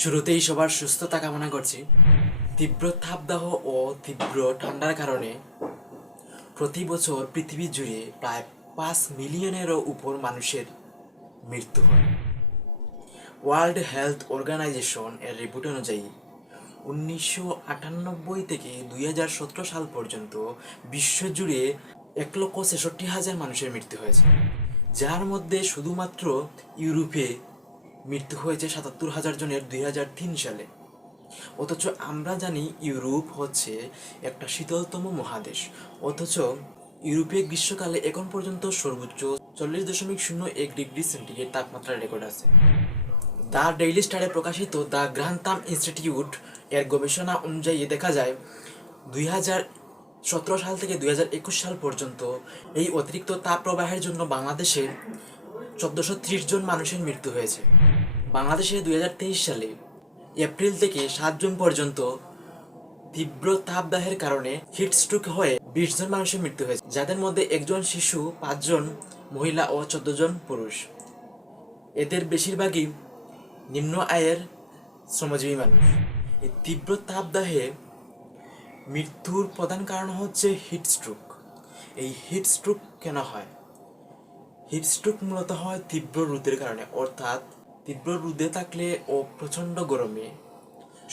শুরুতেই সবার সুস্থতা কামনা করছি। তীব্র তাপদাহ ও তীব্র ঠান্ডার কারণে প্রতি বছর পৃথিবী জুড়ে প্রায় 5 মিলিয়নেরও উপর মানুষের মৃত্যু হয়। ওয়ার্ল্ড হেলথ অর্গানাইজেশন এর রিপোর্ট অনুযায়ী 1998 থেকে 2017 সাল পর্যন্ত বিশ্বজুড়ে 1,66,000 মানুষের মৃত্যু হয়েছে, যার মধ্যে শুধুমাত্র ইউরোপে মৃত্যু হয়েছে 77,000 জনের 2003 সালে। অথচ আমরা জানি ইউরোপ হচ্ছে একটা শীতলতম মহাদেশ, অথচ ইউরোপে গ্রীষ্মকালে এখন পর্যন্ত সর্বোচ্চ 40.01 ডিগ্রি সেন্টিগ্রেড তাপমাত্রার রেকর্ড আছে। দ্য ডেইলি স্টারে প্রকাশিত দ্য গ্রান্থাম ইনস্টিটিউট এর গবেষণা অনুযায়ী দেখা যায় 2017 সাল থেকে 2021 সাল পর্যন্ত এই অতিরিক্ত তাপ প্রবাহের জন্য বাংলাদেশে 1430 জন মানুষের মৃত্যু হয়েছে। বাংলাদেশে 2023 সালে এপ্রিল থেকে 7 জুন পর্যন্ত তীব্র তাপদাহের কারণে হিটস্ট্রোক হয়ে 20 জন মানুষের মৃত্যু হয়েছে, যাদের মধ্যে 1 জন শিশু, 5 জন মহিলা ও 14 জন পুরুষ। এদের বেশিরভাগই নিম্ন আয়ের শ্রমজীবী মানুষ। এই তীব্র তাপদাহে মৃত্যুর প্রধান কারণ হচ্ছে হিটস্ট্রোক। এই হিটস্ট্রোক কেন হয়? হিটস্ট্রোক মূলত হয় তীব্র রোদের কারণে, অর্থাৎ তীব্র রোদে থাকলে ও প্রচণ্ড গরমে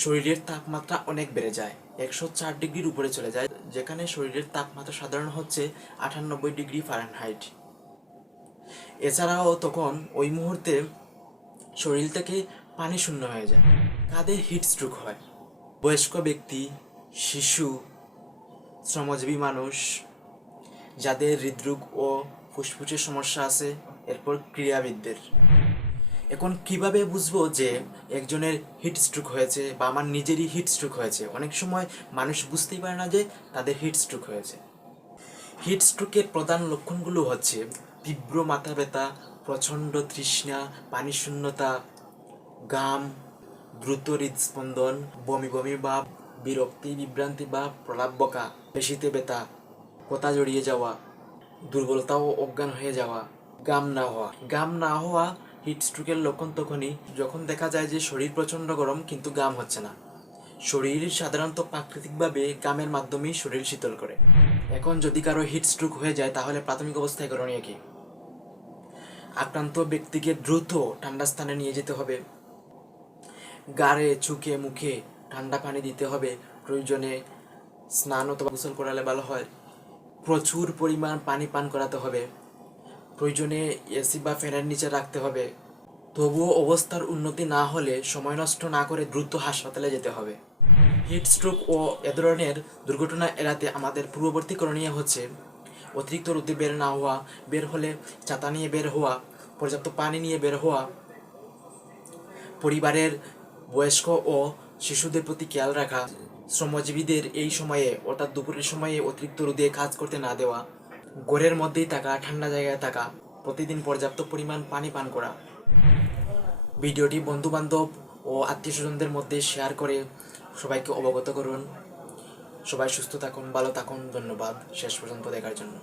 শরীরের তাপমাত্রা অনেক বেড়ে যায়, 104 ডিগ্রির উপরে চলে যায়, যেখানে শরীরের তাপমাত্রা সাধারণ হচ্ছে 98 ডিগ্রি ফারেনহাইট। এছাড়াও তখন ওই মুহূর্তে শরীর থেকে পানি শূন্য হয়ে যায়। কাদের হিটস্ট্রোক হয়? বয়স্ক ব্যক্তি, শিশু, শ্রমজীবী মানুষ, যাদের হৃদরোগ ও ফুসফুসের সমস্যা আছে, এরপর ক্রীড়াবিদদের। এখন কিভাবে বুঝবো যে একজনের হিটস্ট্রোক হয়েছে বা আমার নিজেরই হিটস্ট্রোক হয়েছে? অনেক সময় মানুষ বুঝতেই পারে না যে তাদের হিটস্ট্রোক হয়েছে। হিটস্ট্রোকের প্রধান লক্ষণগুলো হচ্ছে তীব্র মাথা ব্যথা, প্রচণ্ড তৃষ্ণা, পানি শূন্যতা, ঘাম, দ্রুত হৃদস্পন্দন, বমি বমি ভাব, বিরক্তি, বিভ্রান্তি বা প্রলাপ বকা, পেশিতে ব্যথা, কথা জড়িয়ে যাওয়া, দুর্বলতা ও অজ্ঞান হয়ে যাওয়া, ঘাম না হওয়া হিটস্ট্রোকের লক্ষণ তখনই যখন দেখা যায় যে শরীর প্রচণ্ড গরম কিন্তু ঘাম হচ্ছে না। শরীর সাধারণত প্রাকৃতিকভাবে ঘামের মাধ্যমেই শরীর শীতল করে। এখন যদি কারো হিটস্ট্রোক হয়ে যায় তাহলে প্রাথমিক অবস্থায় করণীয় কি? আক্রান্ত ব্যক্তিকে দ্রুত ঠান্ডা স্থানে নিয়ে যেতে হবে। গাড়ে, চোখে, মুখে ঠান্ডা পানি দিতে হবে। প্রয়োজনে স্নান অথবা গোসল করালে ভালো হয়। প্রচুর পরিমাণ পানি পান করাতে হবে। প্রয়োজনে এসি বা ফ্যানের নিচে রাখতে হবে। তবুও অবস্থার উন্নতি না হলে সময় নষ্ট না করে দ্রুত হাসপাতালে যেতে হবে। হিটস্ট্রোক ও এ ধরনের দুর্ঘটনা এড়াতে আমাদের পূর্ববর্তী করণীয় হচ্ছে অতিরিক্ত রোদে বের না হওয়া, বের হলে ছাতা নিয়ে বের হওয়া, পর্যাপ্ত পানি নিয়ে বের হওয়া, পরিবারের বয়স্ক ও শিশুদের প্রতি খেয়াল রাখা, শ্রমজীবীদের এই সময়ে অর্থাৎ দুপুরের সময়ে অতিরিক্ত রোদে কাজ করতে না দেওয়া, ঘরের মধ্যেই থাকা, ঠান্ডা জায়গায় থাকা, প্রতিদিন পর্যাপ্ত পরিমাণ পানি পান করা। ভিডিওটি বন্ধুবান্ধব ও আত্মীয় স্বজনদের মধ্যে শেয়ার করে সবাইকে অবগত করুন। সবাই সুস্থ থাকুন, ভালো থাকুন। ধন্যবাদ শেষ পর্যন্ত দেখার জন্য।